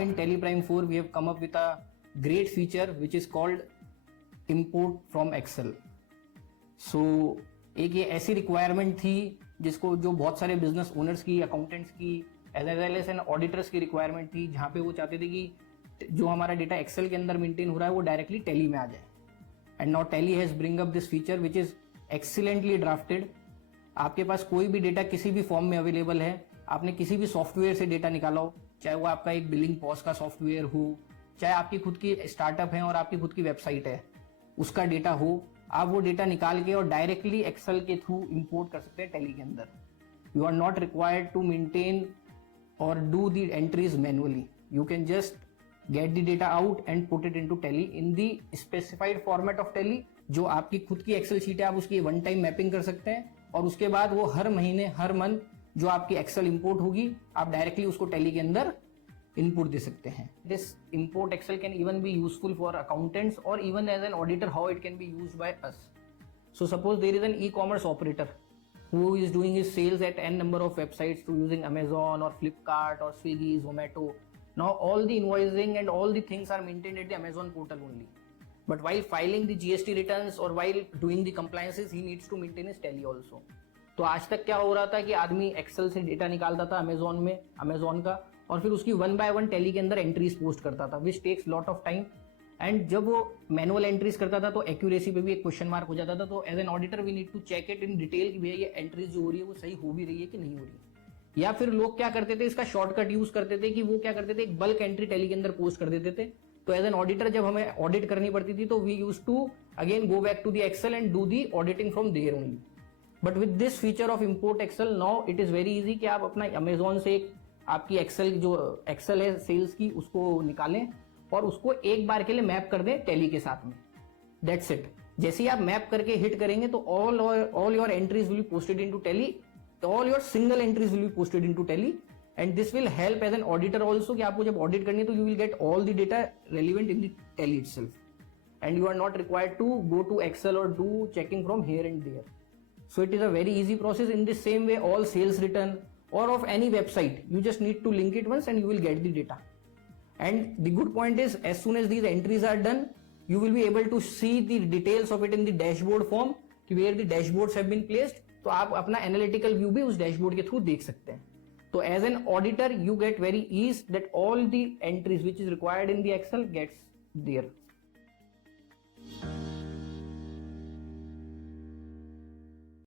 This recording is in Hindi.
In TelePrime 4, we have come up with a great feature which is called import from Excel. So एक ये ऐसी रिक्वायरमेंट थी जिसको जो बहुत सारे बिजनेस ओनर्स की, अकाउंटेंट्स की, as well as an auditors की रिक्वायरमेंट थी, जहां पे वो चाहते थे कि जो हमारा डेटा एक्सेल के अंदर मेंटेन हो रहा है वो डायरेक्टली टैली में आ जाए. And now tally has bring up this feature which is excellently drafted. आपके पास कोई भी डेटा किसी भी फॉर्म में अवेलेबल है, आपने किसी भी सॉफ्टवेयर से डेटा निकाला हो, चाहे वो आपका एक बिलिंग पॉज का सॉफ्टवेयर हो, चाहे आपकी खुद की स्टार्टअप है और आपकी खुद की वेबसाइट है, उसका डेटा हो, आप वो डेटा निकाल के और डायरेक्टली एक्सेल के थ्रू इंपोर्ट कर सकते हैं टैली के अंदर. You are not required to maintain और do the entries manually. You can just get the data out and put it into Tally in the specified format of Tally. जो आपकी खुद की एक्सेल शीट है, आप उसकी वन टाइम मैपिंग कर सकते हैं और उसके बाद वो हर महीने, हर मंथ जो आपकी एक्सेल इंपोर्ट होगी, आप डायरेक्टली उसको टैली के अंदर इनपुट दे सकते हैं. This import Excel can even be useful for accountants और even as an auditor, how it can be used by us. So suppose there is an e-commerce operator who is doing his sales at n number of websites through using Amazon or Flipkart or Swiggy, Zomato. Now all the invoicing and all the things are maintained at the Amazon portal only. But while filing the GST returns or while doing the compliances, he needs to maintain his Tally also. तो आज तक क्या हो रहा था कि आदमी एक्सेल से डेटा निकालता था अमेजोन में, अमेजोन का, और फिर उसकी वन बाय वन टैली के अंदर एंट्रीज पोस्ट करता था, which takes lot of time. And जब वो मैनुअल एंट्रीज करता था तो एक्यूरेसी पे भी एक क्वेश्चन मार्क हो जाता था. तो as an auditor we need to check it in detail कि भैया ये एंट्रीज जो हो रही है वो सही हो भी रही है कि नहीं हो रही है. या फिर लोग क्या करते थे, इसका शॉर्टकट यूज करते थे कि वो क्या करते थे, एक बल्क एंट्री टैली के अंदर पोस्ट कर देते थे. तो एज एन ऑडिटर जब हमें ऑडिट करनी पड़ती थी तो we use to again go back to the Excel and do the auditing from there only. But with this feature of import Excel now it is very easy कि आप अपना अमेजोन से एक आपकी एक्सेल जो एक्सेल है सेल्स की उसको निकालें और उसको एक बार के लिए मैप कर दें टैली के साथ में. That's it. जैसे ही आप मैप करके हिट करेंगे तो all your entries will be posted into tally. All your single entries will be posted into Tally and this will help as an auditor also कि आपको जब ऑडिट करनी है तो you will get all the data relevant in the Tally itself and you are not required to go to Excel or do checking from here and there. So it is a very easy process. In the same way, all sales return or of any website, you just need to link it once and you will get the data. And the good point is, as soon as these entries are done, you will be able to see the details of it in the dashboard form where the dashboards have been placed. तो आप अपना एनालिटिकल व्यू भी उस डैशबोर्ड के थ्रू देख सकते हैं. तो as an auditor you get very ease that all the entries which is required in the Excel gets there.